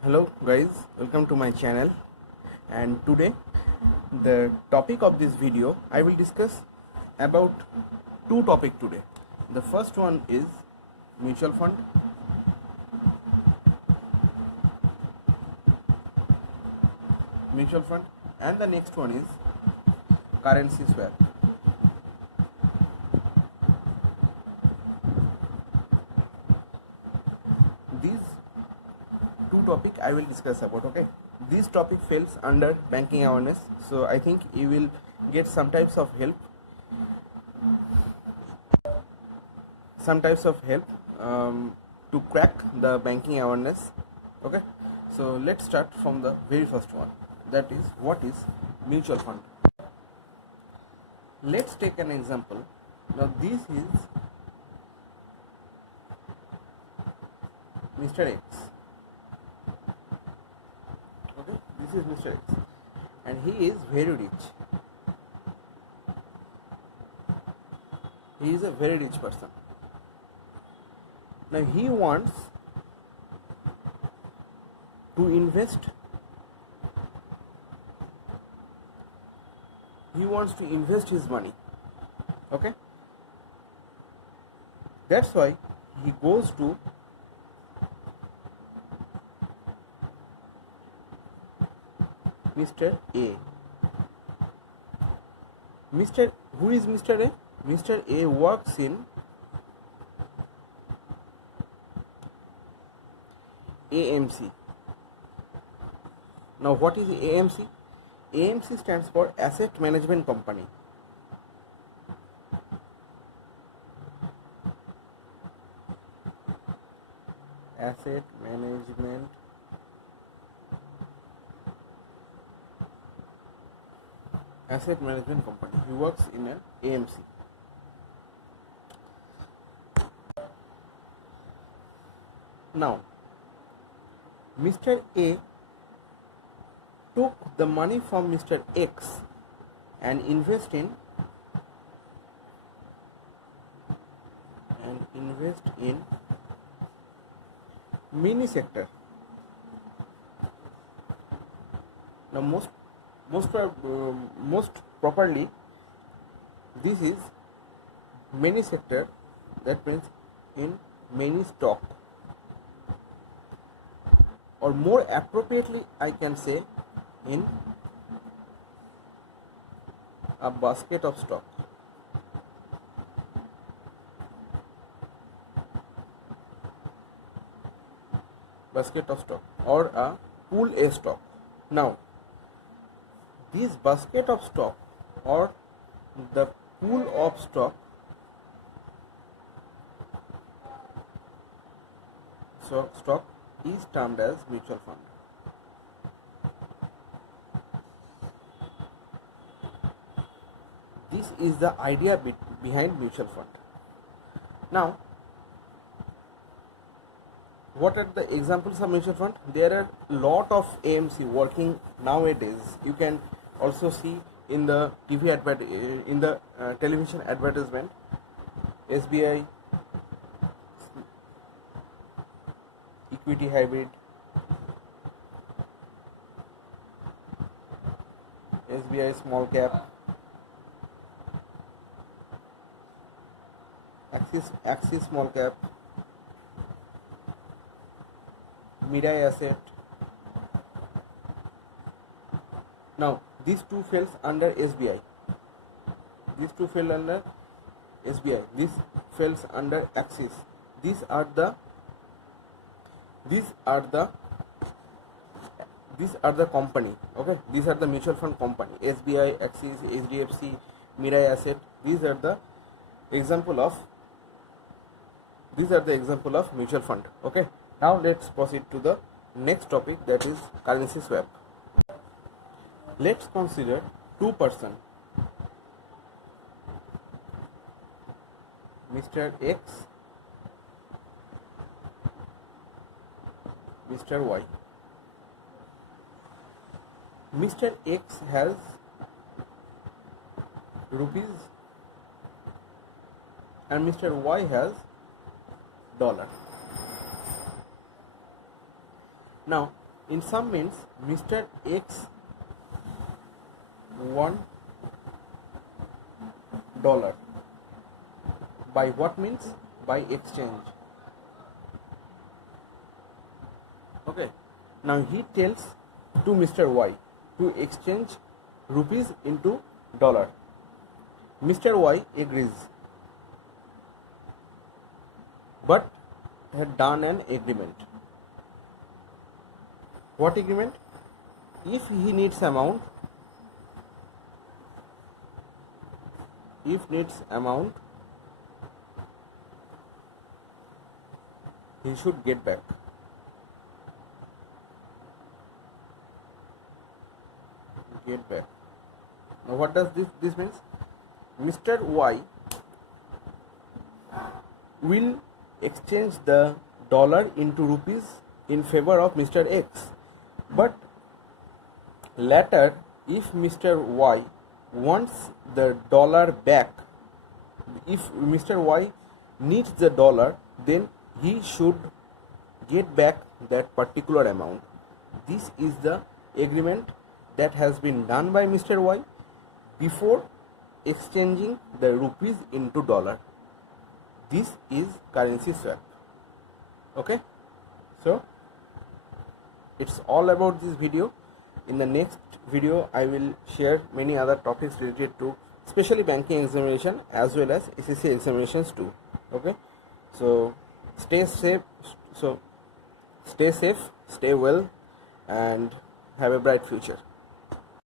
Hello guys, welcome to my channel. And today the topic of this video I will discuss about two topics today. The first one is mutual fund, and the next one is currency swap. These two topic I will discuss about. Okay, this topic falls under banking awareness, so I think you will get some types of help to crack the banking awareness. Okay, so let's start from the very first one, that is, what is mutual fund. Let's take an example. Now this is Mr. X. Okay, this is Mr. X and he is very rich. He is a very rich person. Now he wants to invest his money. Okay, that's why he goes to Mr. A. Who is Mr. A? Mr. A works in AMC. Now what is AMC? AMC stands for Asset Management Company. Asset Management Company. He works in an AMC. Now Mr. A took the money from Mr. X and invest in mini sector. Now most properly, this is many sector, that means in many stock, or more appropriately I can say in a basket of stock. Or a pool A stock. Now this basket of stock or the pool of stock is termed as mutual fund. This is the idea behind mutual fund. Now, what are the examples of mutual fund? There are lot of AMC working nowadays. You can also see in the television advertisement, SBI equity hybrid, SBI small cap, Axis small cap, Mirae Asset. Now these two falls under SBI. This falls under Axis. These are the company. Okay, these are the mutual fund company: SBI, Axis, HDFC, Mirae Asset. These are the example of mutual fund. Okay, now let's proceed to the next topic, that is currency swap. Let's consider two person, Mr. X, Mr. Y. Mr. X has rupees and Mr. Y has dollar. Now In sum means Mr. X $1 by what means? By exchange. Okay. Now he tells to Mr. Y to exchange rupees into dollar. Mr. Y agrees, but had done an agreement. What agreement? If he needs amount, he should get back. Now what does this means? Mr. Y will exchange the dollar into rupees in favor of Mr. X. But later, if Mr. Y wants the dollar back, if Mr. Y needs the dollar, then he should get back that particular amount. This is the agreement that has been done by Mr. Y before exchanging the rupees into dollar. This is currency swap. Okay, so it's all about this video. In the next video I will share many other topics related to especially banking examination as well as SSC examinations too. Okay, so stay safe, stay well, and have a bright future.